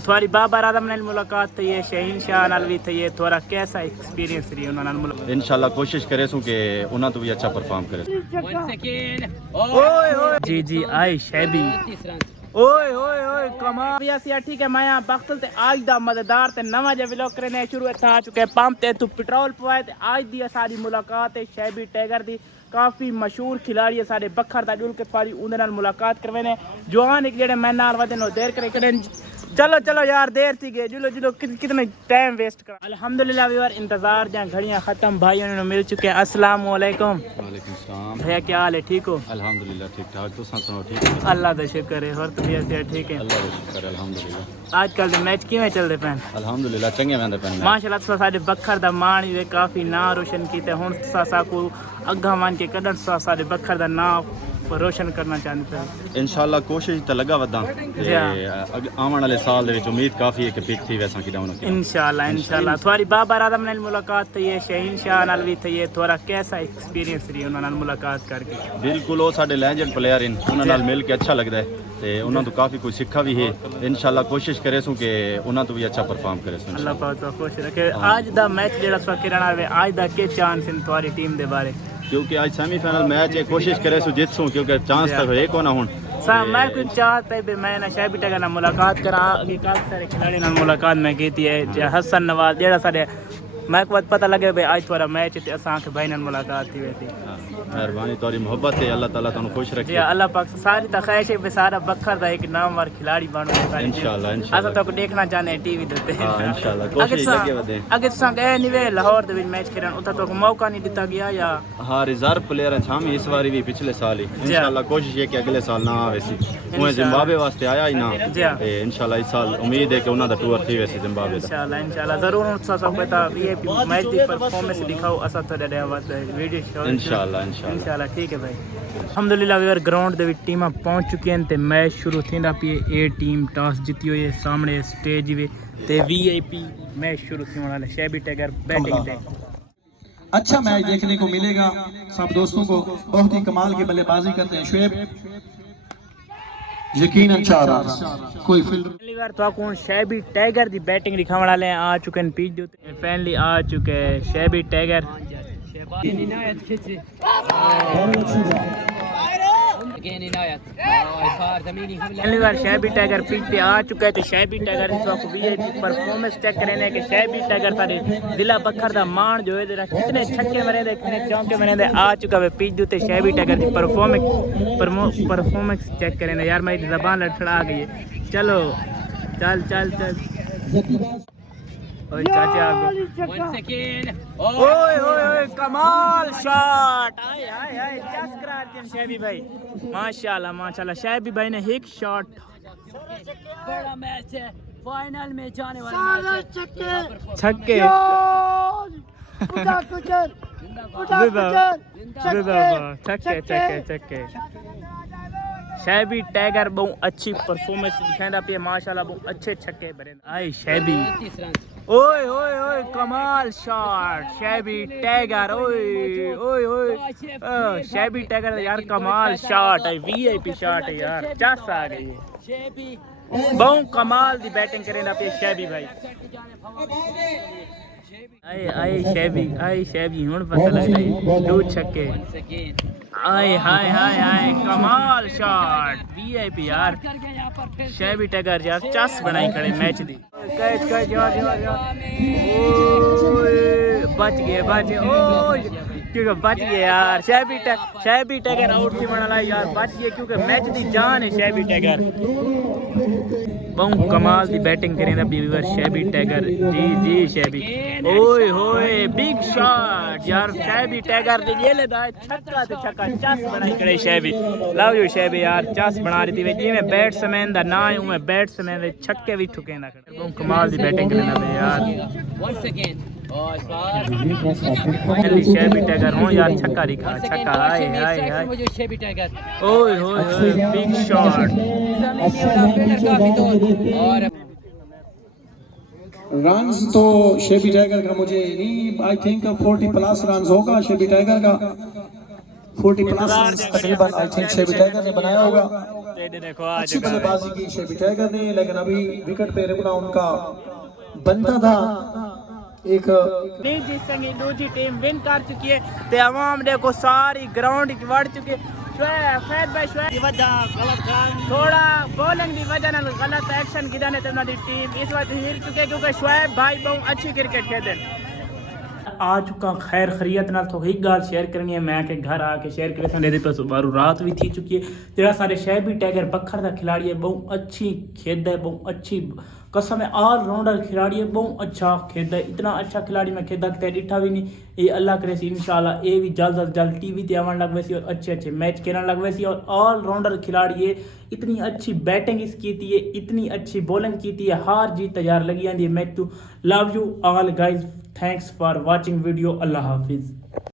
थोड़ी बाबर आदम नाल मुलाकात थी है, शहीन शाह नाल भी थी है, थोड़ा कैसा एक्सपीरियंस रही उन्हां नाल मुलाकात? इंशाल्लाह कोशिश करे सू कि उन्हां तो भी अच्छा परफॉर्म करे। जी जी आई शैबी ओए ओए ओए कमाल या सी ठीक है। मैं बख्तल ते आज दा मजेदार ते नवा जे व्लॉग करने शुरू आ चुके पंप ते तू पेट्रोल पवाए ते आज दी सारी मुलाकात है शैबी टाइगर दी। काफ़ी मशहूर खिलाड़ी है साढ़े बखर दा जुल के पारी उन्हें नाल मुलाकात करवाने जवान एक जेड़े मैं नाल वदे नो देर करे चलो चलो यार देर थी गए जुलो जुलो कितने टाइम वेस्ट कर। अल्हम्दुलिल्लाह व्यूअर इंतजार जहाँ घड़ियाँ खत्म भाइयों ने मिल चुके हैं। अस्सलाम वालेकुम। वालेकुम सलाम भैया क्या हाल है? ठीक हो? अल्हम्दुलिल्लाह ठीक ठाक। तो सुनाओ ठीक है? अल्लाह का शुक्र है। और तबीयत ठीक है? अल्लाह का शुक्र है अल्हम्दुलिल्लाह। आजकल के मैच किवें चलते पैन? अल्हम्दुलिल्लाह चंगे वेंदे पैन माशाल्लाह। तुसा साडे बखर दा मान वे काफ़ी ना रोशन कीते हुण तुसा को अग्गा मान के कदम तुसा साडे बखर दा नाम रोशन करना चाहते हैं। इंशाल्लाह कोशिश तो लगा वदा ते आने वाले साल दे विच उम्मीद काफ़ी है कि पिक थी वैसा किदा होना। इंशाल्लाह इंशाल्लाह। थोड़ी बाबर आदम नाल मुलाकात थी है, शहीन शाह नाल भी थी है, थोड़ा कैसा एक्सपीरियंस रही उन्हां नाल मुलाकात करके? बिल्कुल वो साडे लेजेंड प्लेयर इन उन्हां नाल मिल के अच्छा लगदा है ते उन्हां तो काफ़ी कुछ सीखा भी है। इंशाल्लाह कोशिश करे सू कि उन्हां तो भी अच्छा परफॉर्म करे सू। अल्लाह पाक तो खुश रखे। आज दा मैच जेड़ा सा किरण आवे आज दा के चांस इन तुम्हारी टीम दे बारे? क्योंकि आज सेमीफाइनल मैच है कोशिश करे सू जीत सू क्योंकि चांस तक है को ना हुन मैं कुछ चाहता है मैं ना शैबी टाइगर नाल मुलाकात करा। अगे काफी सारे खिलाड़ी नाल मुलाकात मैं की है। हसन नवाज जेड़ा साडे मैं को पता लगे भाई आज थोड़ा मैच ते असां के भाई नाल मुलाकात थी वैसी। मेहरबानी तोरी मोहब्बत है अल्लाह ताला तुम खुश रखे। अल्लाह पाक सारी तो ख्वाहिश है सारा बखर दा एक नामवर खिलाड़ी बनो इंशाल्लाह इंशाल्लाह। असां तो देखना चाहते हैं टीवी दे उत्ते। हां इंशाल्लाह कोशिश लगे वदे। अगे तुसां गए निवे लाहौर दे विच मैच खेलन उता तो मौका नहीं दिता गया या? हां रिजर्व प्लेयर हम इस बारी भी पिछले साल ही इंशाल्लाह कोशिश है कि अगले साल ना आवे सी। मैं जिम्बाब्वे वास्ते आया ही ना ते इंशाल्लाह इस साल उम्मीद है कि उन्हां दा टूर थी वैसे जिम्बाब्वे दा। इंशाल्लाह इंशाल्लाह जरूर तुसां सब पता वीआईपी मैच दी परफॉर्मेंस दिखाओ असां तो दे वीडियो इंशाल्लाह इंशाल्लाह ठीक है भाई। अल्हम्दुलिल्लाह व्यूअर ग्राउंड दे विच टीमां पहुंच चुकी हैं ते मैच शुरू थींदा पई। ए टीम टॉस जीती हुई है सामने स्टेज वे ते वीआईपी मैच शुरू थी वाला शैबी टाइगर बैटिंग पे। अच्छा मैच देखने को मिलेगा सब दोस्तों को। बहुत ही कमाल की बल्लेबाजी करते हैं शुएब यकीनन 4 रन कोई फील्ड। पहली बार तो कौन शैबी टाइगर दी बैटिंग दिखाने वाले हैं आ चुके हैं पीच दे उत्ते फाइनली आ चुके हैं शैबी टाइगर। पहली बार शैबी टाइगर पीच पे आ चुका है तो शैबी टाइगर तो वीआईपी परफॉर्मेंस चेक करने कि शैबी टाइगर सारे जिला बखर दा मान जो है कितने छक्के मरे दे कितने चौके मरे दे आ चुका है पीच दे शैबी टाइगर की परफॉर्मेंस चेक करने। यार मेरी ज़बान लड़खड़ा गई है। चलो चल चल चल चाचा ओए ओए कमाल शॉट आए आए आए जस करा दिए शैबी भाई माशाल्लाह माशाल्लाह। शैबी भाई ने एक शॉट। बड़ा मैच है फाइनल में जाने वाला मैच है। छक्के छक्के छक्के छक्के। शैबी टाइगर बहुत अच्छी परफॉर्मेंस दिखाता पे माशाल्लाह बहुत अच्छे छक्के भरे आए शैबी। ओए ओए ओए कमाल शॉट शैबी टाइगर ओए ओए ओए शैबी टाइगर यार कमाल शॉट है वीआईपी शॉट है यार चस आ गई है। बहुत कमाल दी बैटिंग करे ना पे शैबी भाई। आए शैबी हुन पता लग रही 2 छक्के आए हाय हाय हाय कमाल शॉट वीआईपी यार शैबी टाइगर यार चस बनाई खड़े मैच दी। कैच कैच यार यार यार ओए बच गए क्योंकि बच गए यार शैबी टाइगर आउट थी बना यार बच गए क्योंकि मैच दी जान है शैबी टाइगर। बहुत कमाल दी बैटिंग करें ना व्यूअर शैबी टाइगर जी जी शैबी ओए होए बिग शॉट यार शैबी टाइगर दे ये ले दा छक्का ते छक्का चस बनाई करे शैबी। लव यू शैबी यार चस बना रही थी जिवें बैट्समैन दा ना है उवें बैट्समैन दे छक्के भी ठुके ना करे। बहुत कमाल दी बैटिंग करे ना यार वंस अगेन शैबी टाइगर हो यार छक्का दिखा छक्का आए आए आए शैबी टाइगर ओए होए बिग शॉट। और रन्स तो शेबी टाइगर का मुझे नहीं आई थिंक 40+ रन्स होगा शेबी टाइगर का। 40 प्लस तकरीबन आई थिंक शेबी टाइगर ने बनाया होगा। देखो अच्छी बल्लेबाजी की शेबी टाइगर ने, लेकिन अभी विकेट पे रुकना उनका बनता था। एक जिससे दूसरी टीम विन कर चुकी है ते आवाम देखो सारी ग्राउंड वड़ चुकी है। फैद भाई थोड़ा बॉलिंग की वजह नाल गलत एक्शन किया ने ते टीम इस वक्त हिर चुके क्योंकि शुएब भाई बहुत अच्छी क्रिकेट खेलते आ चुका। खैर खरीयत नाल तो एक गाल शेयर करनी है मैं कि घर आके शेयर करे थे तो सुबारू रात भी थी चुकी है। तेरा सारे शैबी टाइगर बखर का खिलाड़ी है, बहुत अच्छी खेद है, बहुत अच्छी कसम है, ऑलराउंडर खिलाड़ी है, बहुत अच्छा खेद है। इतना अच्छा खिलाड़ी मैं खेदा कि डिठा भी नहीं। ये अल्लाह करे सी इंशाल्लाह ये भी जल्द अज जल्द टीवी ते आवन लग वैसी और अच्छे अच्छे मैच खेलने लग वैसी। और ऑलराउंडर खिलाड़ी है, इतनी अच्छी बैटिंग इस की थी है, इतनी अच्छी बॉलिंग की थी है, हार जीत तैयार लगी आंदी है match. To love you all guys, thanks for watching video. Allah हाफिज़।